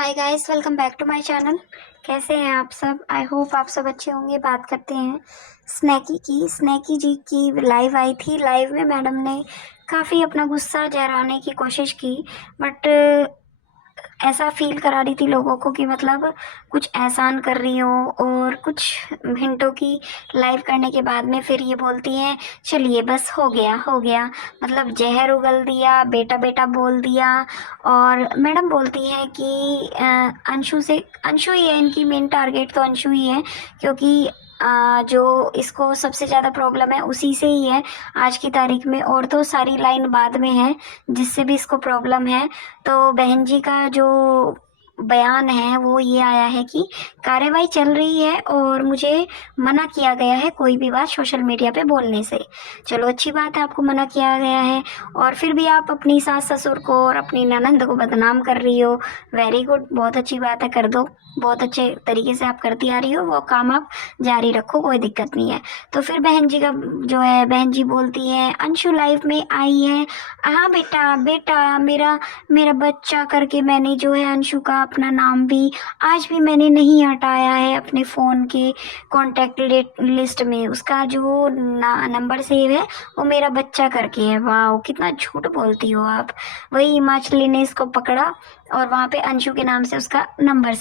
Hi guys, welcome back to my channel. कैसे हैं आप सब? आई होप आप सब अच्छे होंगे। बात करते हैं स्नैकी जी की लाइव आई थी। लाइव में मैडम ने काफ़ी अपना गुस्सा जराने की कोशिश की, बट ऐसा फील करा रही थी लोगों को कि मतलब कुछ एहसान कर रही हो, और कुछ मिनटों की लाइव करने के बाद में फिर ये बोलती हैं चलिए बस हो गया हो गया। मतलब जहर उगल दिया, बेटा बेटा बोल दिया। और मैडम बोलती हैं कि अंशु ही है इनकी मेन टारगेट, तो अंशु ही है, क्योंकि जो इसको सबसे ज़्यादा प्रॉब्लम है उसी से ही है आज की तारीख में। और तो सारी लाइन बाद में है जिससे भी इसको प्रॉब्लम है। तो बहन जी का जो बयान है वो ये आया है कि कार्रवाई चल रही है और मुझे मना किया गया है कोई भी बात सोशल मीडिया पे बोलने से। चलो अच्छी बात है, आपको मना किया गया है और फिर भी आप अपनी सास ससुर को और अपनी ननंद को बदनाम कर रही हो। वेरी गुड, बहुत अच्छी बात है, कर दो। बहुत अच्छे तरीके से आप करती आ रही हो, वो काम आप जारी रखो, कोई दिक्कत नहीं है। तो फिर बहन जी का जो है, बहन जी बोलती है अंशु लाइफ में आई है। हाँ बेटा बेटा मेरा मेरा बच्चा करके मैंने जो है अंशु का अपना नाम भी आज भी मैंने नहीं हटाया है अपने फ़ोन के कॉन्टैक्ट लिस्ट में। उसका जो नंबर सेव है वो मेरा बच्चा करके है। वाह, कितना झूठ बोलती हो आप। वही हिमाचली ने इसको पकड़ा और वहाँ पे अंशु के नाम से उसका नंबर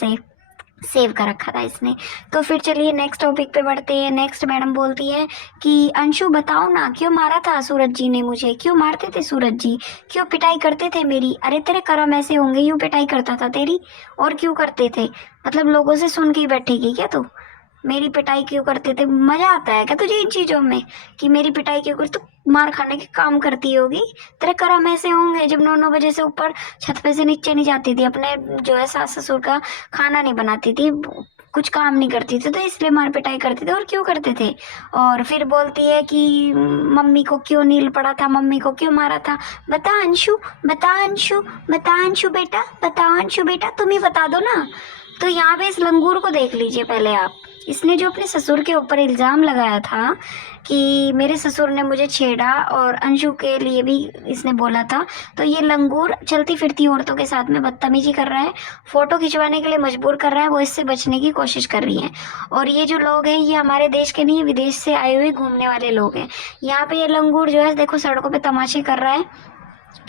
सेव कर रखा था इसने। तो फिर चलिए नेक्स्ट टॉपिक पे बढ़ते हैं। नेक्स्ट मैडम बोलती है कि अंशु बताओ ना, क्यों मारा था सूरज जी ने मुझे? क्यों मारते थे सूरज जी? क्यों पिटाई करते थे मेरी? अरे तेरे कर्म ऐसे होंगे, यूं पिटाई करता था तेरी। और क्यों करते थे? मतलब लोगों से सुन के ही बैठेगी क्या तू? मेरी पिटाई क्यों करते थे? मजा आता है क्या तुझे इन चीजों में कि मेरी पिटाई क्यों करती? तू मार खाने के काम करती होगी। तेरे कर्म ऐसे होंगे जब 9-9 बजे से ऊपर छत पे से नीचे नहीं जाती थी, अपने जो है सास ससुर का खाना नहीं बनाती थी, कुछ काम नहीं करती थी, तो इसलिए मार पिटाई करते थे। और क्यों करते थे? और फिर बोलती है कि मम्मी को क्यों नील पड़ा था, मम्मी को क्यों मारा था? बता अंशु, बता अंशु, बता अंशु बेटा, बता अंशु बेटा, तुम ही बता दो ना। तो यहाँ पे इस लंगूर को देख लीजिए पहले आप। इसने जो अपने ससुर के ऊपर इल्ज़ाम लगाया था कि मेरे ससुर ने मुझे छेड़ा, और अंशु के लिए भी इसने बोला था, तो ये लंगूर चलती फिरती औरतों के साथ में बदतमीजी कर रहा है, फोटो खिंचवाने के लिए मजबूर कर रहा है, वो इससे बचने की कोशिश कर रही है। और ये जो लोग हैं ये हमारे देश के नहीं, विदेश से आए हुए घूमने वाले लोग हैं। यहाँ पे ये लंगूर जो है देखो सड़कों पे तमाशे कर रहा है।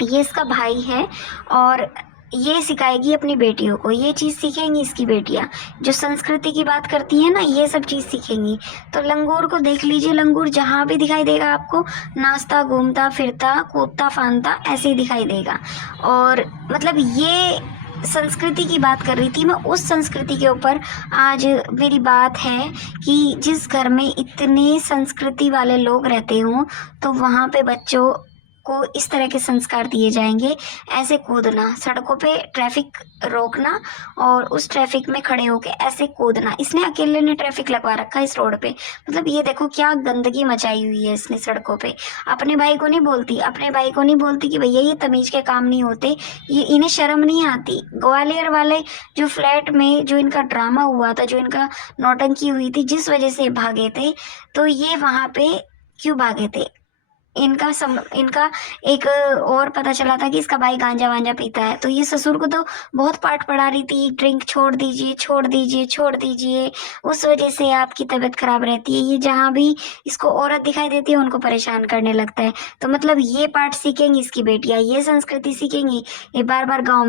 ये इसका भाई है और ये सिखाएगी अपनी बेटियों को, ये चीज़ सीखेंगी इसकी बेटियां। जो संस्कृति की बात करती है ना, ये सब चीज़ सीखेंगी। तो लंगूर को देख लीजिए, लंगूर जहाँ भी दिखाई देगा आपको नाचता घूमता फिरता कूदता फांदता ऐसे ही दिखाई देगा। और मतलब ये संस्कृति की बात कर रही थी मैं, उस संस्कृति के ऊपर आज मेरी बात है कि जिस घर में इतने संस्कृति वाले लोग रहते हों तो वहाँ पे बच्चों को इस तरह के संस्कार दिए जाएंगे। ऐसे कूदना, सड़कों पे ट्रैफिक रोकना और उस ट्रैफिक में खड़े होके ऐसे कूदना। इसने अकेले ने ट्रैफिक लगवा रखा है इस रोड पे। मतलब ये देखो क्या गंदगी मचाई हुई है इसने सड़कों पे। अपने भाई को नहीं बोलती, अपने भाई को नहीं बोलती कि भैया ये तमीज के काम नहीं होते, ये इन्हें शर्म नहीं आती। ग्वालियर वाले जो फ्लैट में जो इनका ड्रामा हुआ था, जो इनका नौटंकी हुई थी, जिस वजह से भागे थे, तो ये वहां पे क्यों भागे थे? इनका एक और पता चला था कि इसका भाई गांजा वांजा पीता है, तो ये ससुर को तो बहुत पाठ पढ़ा रही थी, ड्रिंक छोड़ दीजिए छोड़ दीजिए छोड़ दीजिए, उस वजह से आपकी तबीयत खराब रहती है। ये जहाँ भी इसको औरत दिखाई देती है उनको परेशान करने लगता है। तो मतलब ये पाठ सीखेंगी इसकी बेटियां, ये संस्कृति सीखेंगी, ये बार बार गाँव में